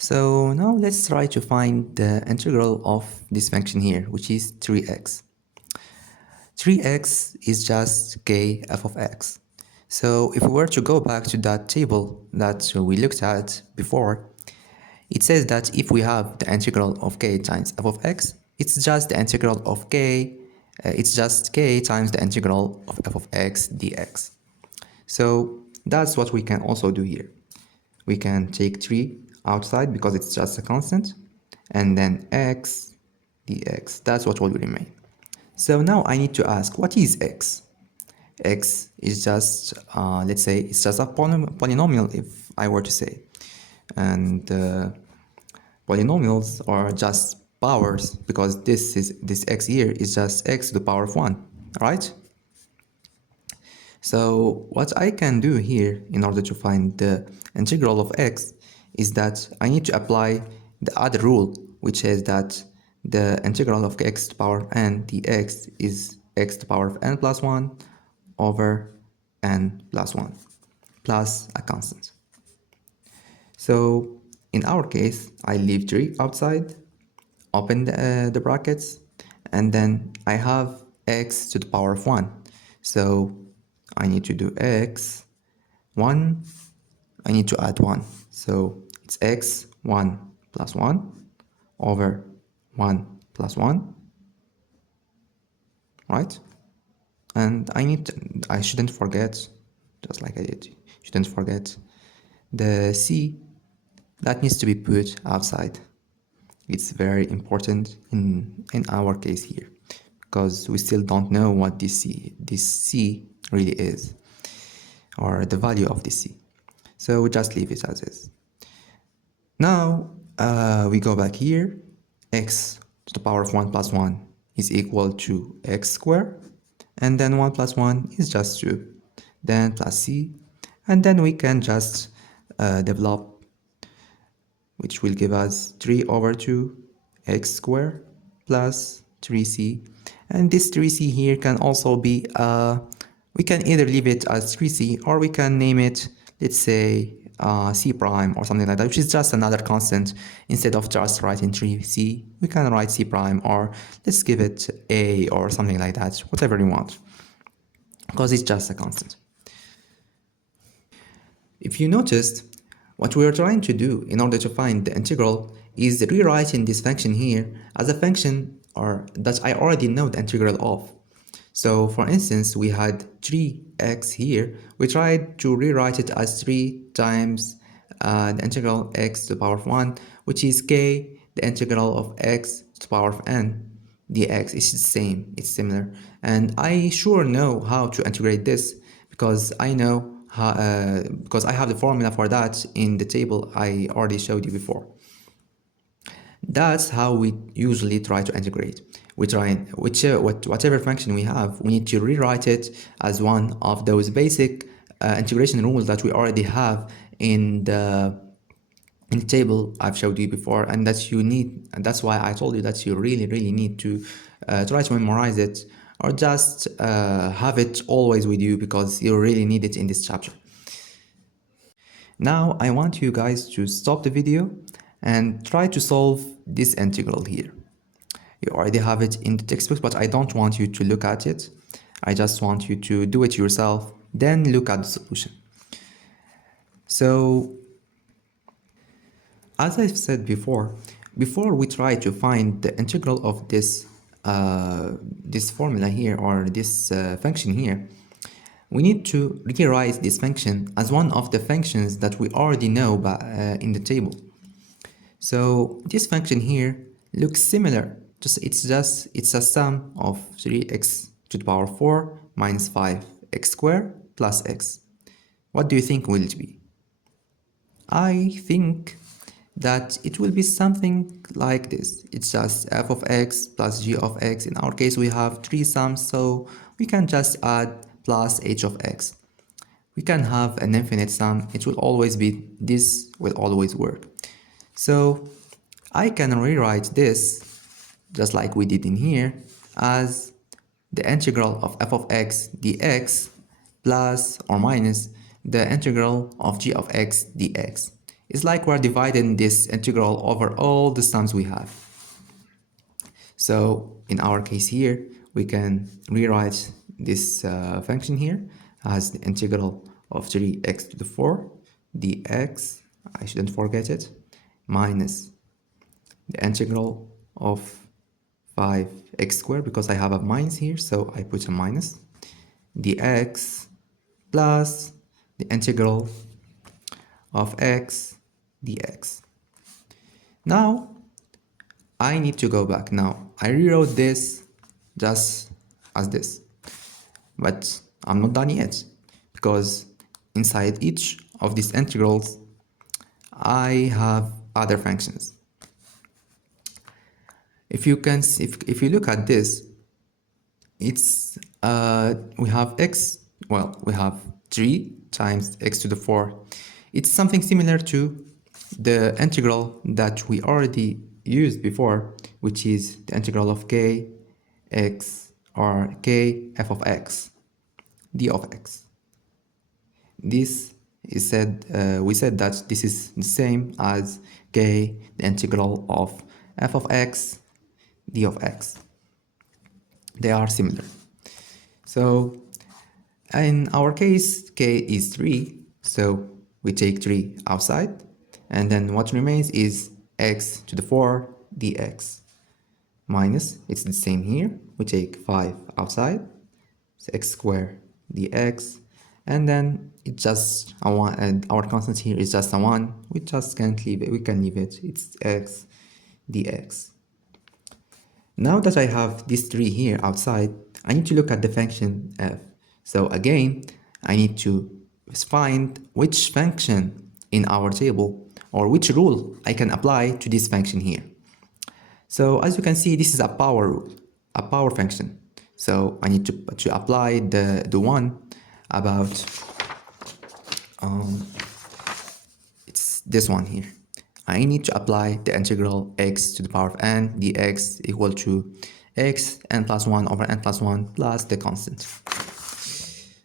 So now let's try to find the integral of this function here, which is 3x. 3x is just k f of x. So if we were to go back to that table that we looked at before, it says that if we have the integral of k times f of x, it's just the integral of k, it's just k times the integral of f of x dx. So that's what we can also do here. We can take 3 outside because it's just a constant, and then x dx. That's what will remain. So now I need to ask, what is x? X is just, let's say, it's just a polynomial, if I were to say. And polynomials are just powers, because this x here is just x to the power of 1, right? So what I can do here in order to find the integral of x is that I need to apply the other rule, which is that the integral of x to the power of n dx is x to the power of n plus 1 over n plus 1 plus a constant. So in our case, I leave 3 outside, open the brackets, and then I have x to the power of 1. So I need to do x 1, I need to add 1. So it's x 1 plus 1 over 1 plus 1, right? And I shouldn't forget, just like I did, shouldn't forget the c that needs to be put outside. It's very important in our case here, because we still don't know what this c really is, or the value of this c. So we just leave it as is. Now we go back here. X to the power of 1 plus 1 is equal to x squared, and then 1 plus 1 is just 2, then plus c, and then we can just develop, which will give us 3 over 2 x squared plus 3c, and this 3c here can also be, we can either leave it as 3c, or we can name it, let's say, c prime or something like that, which is just another constant. Instead of just writing 3c, we can write c prime, or let's give it a or something like that, whatever you want, because it's just a constant. If you noticed, what we are trying to do in order to find the integral is rewriting this function here as a function or that I already know the integral of. So for instance, we had 3x here. We tried to rewrite it as 3 times the integral x to the power of 1, which is k, the integral of x to the power of n dx. It's the same, it's similar. And I sure know how to integrate this, because I know how, because I have the formula for that in the table I already showed you before. That's how we usually try to integrate. We try whatever function we have, we need to rewrite it as one of those basic integration rules that we already have in the table I've showed you before, and that you need, and that's why I told you that you really need to try to memorize it, or just have it always with you, because you really need it in this chapter. Now I want you guys to stop the video and try to solve this integral here. You already have it in the textbook, but I don't want you to look at it. I just want you to do it yourself, then look at the solution. So, as I've said before we try to find the integral of this this formula here, or this function here, we need to rewrite this function as one of the functions that we already know in the table. So this function here looks similar. It's a sum of 3x to the power 4 minus 5x squared plus x. What do you think will it be? I think that it will be something like this. It's just f of x plus g of x. In our case, we have 3 sums, so we can just add plus h of x. We can have an infinite sum. It will always be, this will always work. So I can rewrite this just like we did in here as the integral of f of x dx plus or minus the integral of g of x dx. It's like we're dividing this integral over all the sums we have. So in our case here, we can rewrite this function here as the integral of 3x to the 4 dx, I shouldn't forget it, minus the integral of 5x squared, because I have a minus here, so I put a minus, dx plus the integral of x dx. Now I need to go back. Now I rewrote this just as this, but I'm not done yet, because inside each of these integrals I have other functions. If you can see, if you look at this, it's we have x, well, we have 3 times x to the 4. It's something similar to the integral that we already used before, which is the integral of k x or k f of x d of x. This is said, we said that this is the same as k, the integral of f of x d of x. They are similar. So in our case, k is 3, so we take 3 outside, and then what remains is x to the 4 dx minus, it's the same here, we take 5 outside, so x squared dx, and then it's just a 1, and our constant here is just a 1, we just can't leave it, we can leave it, it's x dx. Now that I have these 3 here outside, I need to look at the function f. So again, I need to find which function in our table or which rule I can apply to this function here. So as you can see, this is a power rule, a power function. So I need to apply the one about, it's this one here. I need to apply the integral x to the power of n dx equal to x n plus 1 over n plus 1 plus the constant.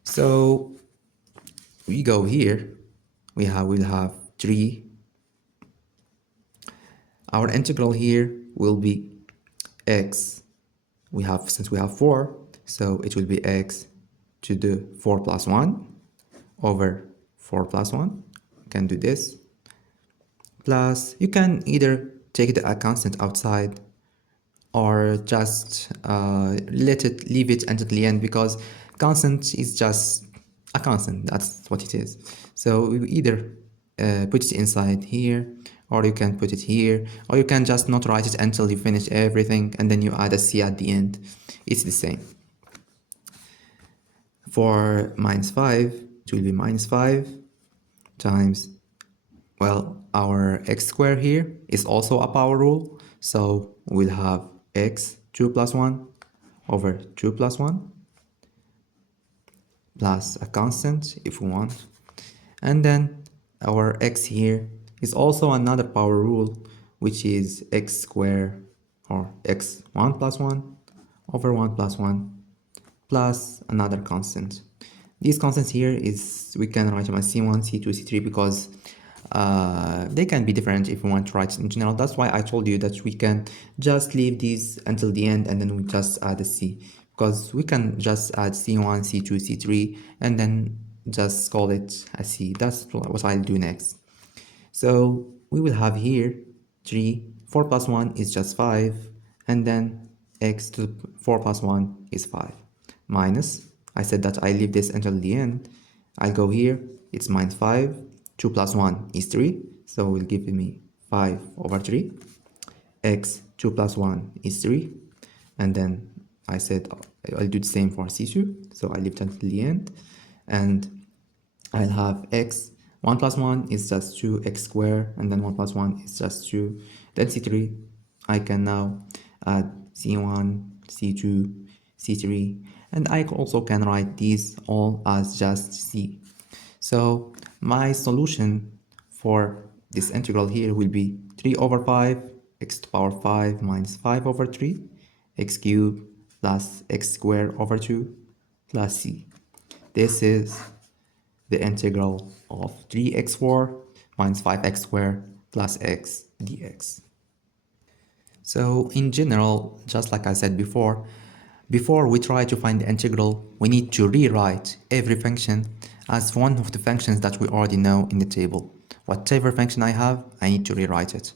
So we go here, we'll have 3. Our integral here will be x, since we have 4, so it will be x to the 4 plus 1 over 4 plus 1. You can do this. Plus, you can either take a constant outside or just leave it until the end, because constant is just a constant, that's what it is. So we either put it inside here, or you can put it here, or you can just not write it until you finish everything and then you add a c at the end. It's the same. For minus 5, it will be minus 5 times, well, our x squared here is also a power rule, so we'll have x 2 plus 1 over 2 plus 1 plus a constant if we want, and then our x here is also another power rule, which is x squared or x 1 plus 1 over 1 plus 1 plus another constant. These constants here is, we can write them as c1, c2, c3, because they can be different if we want to write it in general. That's why I told you that we can just leave these until the end and then we just add a c, because we can just add c1, c2, c3 and then just call it a c. That's what I'll do next. So we will have here 3, 4 plus 1 is just 5, and then x to 4 plus 1 is 5, minus, I said that I leave this until the end, I'll go here, it's minus 5, 2 plus 1 is 3, so it will give me 5 over 3, x 2 plus 1 is 3, and then I said I'll do the same for c2, so I leave it until the end, and I'll have x 1 plus 1 is just 2x squared, and then 1 plus 1 is just 2, then c3, I can now add c1, c2, c3, and I also can write these all as just c. So my solution for this integral here will be 3 over 5 x to the power 5 minus 5 over 3 x cubed plus x squared over 2 plus c. This is the integral of 3x4 minus 5x squared plus x dx. So in general, just like I said before we try to find the integral, we need to rewrite every function as one of the functions that we already know in the table. Whatever function I have, I need to rewrite it.